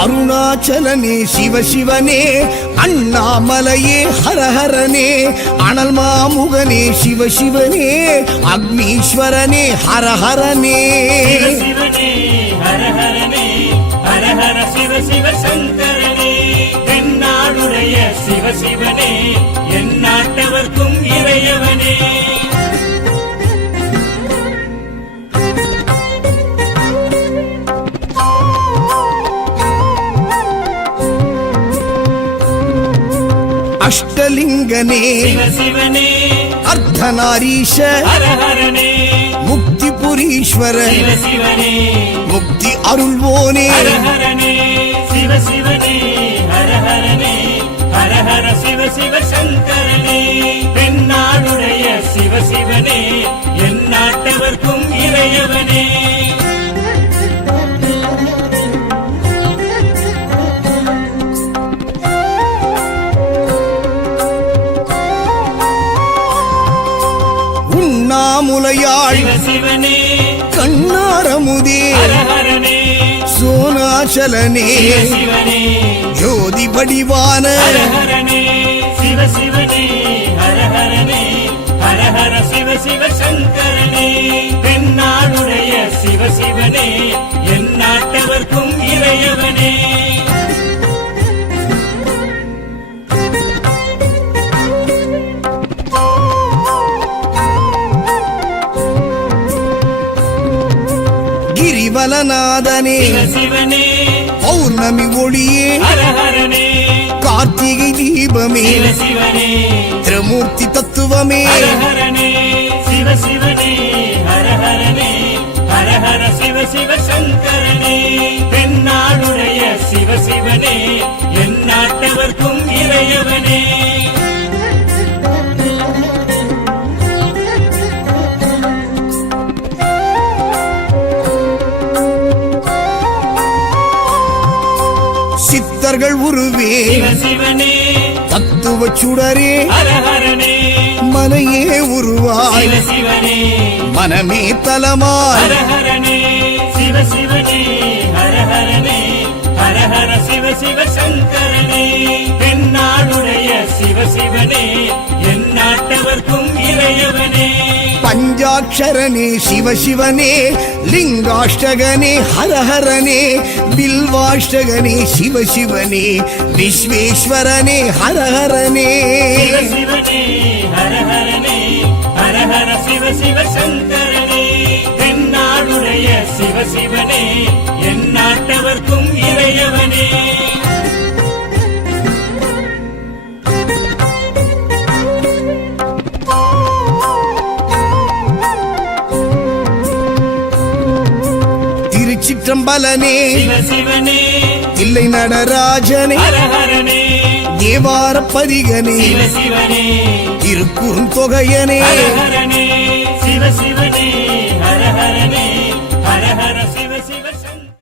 அருணாச்சலனே சிவசிவனே, அண்ணாமலையே ஹரஹரனே, அனல் மாமுகனே சிவசிவனே, அக்னீஸ்வரனே ஹரஹரனே. சிவசிவனே ஹரஹரனே, ஹரஹர சிவ சிவ சங்கரனே, தென்னாடுடைய சிவசிவனே, என் நாட்டவர்க்கும் இறையவனே. அஷ்டலிங்கனே சிவசிவனே, அர்த்தநாரீஷ ஹரஹரனே, முக்திபுரீஸ்வர சிவசிவனே, முக்தி அருள்வோனே. ஹரஹரனே சிவசிவனே, ஹரஹரனே, ஹரஹர சிவ சிவ சங்கரனே, தென்னாடுடைய சிவசிவனே, என் நாட்டவர்க்கும் இறையவனே. உண்ணாமுலையாள் சிவசிவனே, கண்ணாரமுதே ஹரஹரனே, சோனாச்சலனே சிவசிவனே, ஜோதி வடிவான ஹரஹரனே சிவசிவனே, ஹரஹரனே, ஹரஹர சிவ சிவ சங்கரனே, தென்னாடுடைய சிவசிவனே, என் நாட்டவர்க்கும் இறையவனே. கிரிவலநாதனே சிவசிவனே, பௌர்ணமி ஒளியே ஹரஹரனே, கார்த்திகை தீபமே சிவசிவனே, திரிமூர்த்தி தத்துவமே. ஹரஹரனே சிவசிவனே, ஹரஹரனே, ஹரஹர சிவ சிவ சங்கரனே, தென்னாடுடைய சிவசிவனே, என் நாட்டவர்க்கும் இறையவனே. சித்தர்கள் உருவே சிவசிவனே, தத்துவ சுடரே ஹரஹரனே, மனையே உருவாய் சிவசிவனே, மனமே தலமாய். ஹரஹரனே சிவசிவனே, ஹரஹரனே, ஹரஹர சிவ சிவ சங்கரனே, தென்னாடுடைய சிவசிவனே, என் நாட்டவர்க்கும் இறையவனே. பஞ்சாட்சரனே சிவசிவனே, லிங்காஷ்டகனே ஹரஹரனே, பில்வாஷ்டகனே சிவசிவனே, விஸ்வேஸ்வரனே ஹரஹரனே. சிவசிவனே, ஹரஹரனே, ஹரஹர சிவ சிவ சங்கரனே, தென்னாடுடைய சிவசிவனே, என் நாட்டவர்க்கும் இறையவனே. திருச்சிற்றம்பலனே சிவசிவனே, தில்லை நடராஜனே, ஹரஹரனே, தேவார பதிகனே, சிவசிவனே, திருக்குறுந்தொகையனே. ஹரஹரனே சிவசிவனே, ஹரஹரனே, ஹரஹர